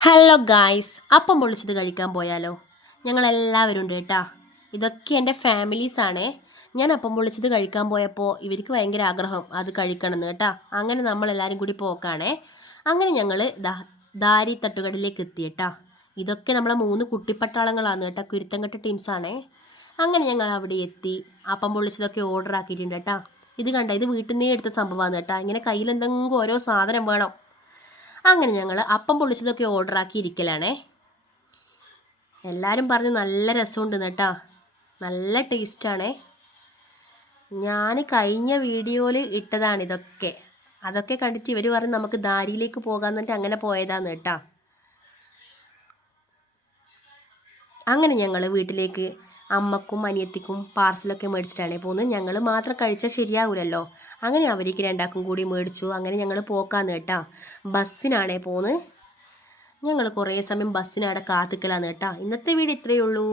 Hello guys, അപ്പം പൊളിച്ചത് കഴിക്കാൻ പോയാലോ? ഞങ്ങളെല്ലാവരും ഉണ്ട് കേട്ടാ. ഇതൊക്കെ എൻ്റെ ഫാമിലീസാണേ. ഞാൻ അപ്പം പൊളിച്ചത് കഴിക്കാൻ പോയപ്പോൾ ഇവർക്ക് ഭയങ്കര ആഗ്രഹം അത് കഴിക്കണമെന്ന് കേട്ടാ. അങ്ങനെ നമ്മളെല്ലാവരും കൂടി പോക്കാണേ. അങ്ങനെ ഞങ്ങൾ ദാരി തട്ടുകടയിലേക്ക് എത്തി കേട്ടാ. ഇതൊക്കെ നമ്മളെ 3 കുട്ടിപ്പട്ടാളങ്ങളാണ് കേട്ടാ, കുരുത്തങ്കെട്ട ടീംസാണേ. അങ്ങനെ ഞങ്ങൾ അവിടെ എത്തി അപ്പം പൊളിച്ചതൊക്കെ ഓർഡർ ആക്കിയിട്ടുണ്ട് കേട്ടാ. ഇത് കണ്ട, ഇത് വീട്ടിൽ നിന്നേ എടുത്ത സംഭവമാണ് കേട്ടാ. ഇങ്ങനെ കയ്യിൽ എന്തെങ്കിലും ഓരോ സാധനം വേണം. അങ്ങനെ ഞങ്ങൾ അപ്പം പൊളിച്ചതൊക്കെ ഓർഡർ ആക്കി ഇരിക്കലാണേ. എല്ലാവരും പറഞ്ഞു നല്ല രസമുണ്ട് കേട്ടാ, നല്ല ടേസ്റ്റാണേ. ഞാൻ കഴിഞ്ഞ വീഡിയോയിൽ ഇട്ടതാണ് ഇതൊക്കെ. അതൊക്കെ കണ്ടിട്ട് ഇവർ പറഞ്ഞു നമുക്ക് ദാരിയിലേക്ക് പോകാമെന്ന് പറഞ്ഞിട്ട് അങ്ങനെ പോയതാന്ന് കേട്ടാ. അങ്ങനെ ഞങ്ങൾ വീട്ടിലേക്ക് അമ്മക്കും അനിയത്തിക്കും പാർസലൊക്കെ മേടിച്ചിട്ടാണ് പോകുന്നത്. ഞങ്ങൾ മാത്രം കഴിച്ചാൽ ശരിയാവില്ലല്ലോ. അങ്ങനെ അവർക്ക് രണ്ടാക്കും കൂടി മേടിച്ചു. അങ്ങനെ ഞങ്ങൾ പോക്കാന്ന് കേട്ടാ. ബസ്സിനാണേ പോകുന്നത്. ഞങ്ങൾ കുറേ സമയം ബസ്സിനവിടെ കാത്തിക്കലാന്ന് കേട്ടാ. ഇന്നത്തെ വീഡിയോ ഇത്രയേ ഉള്ളൂ.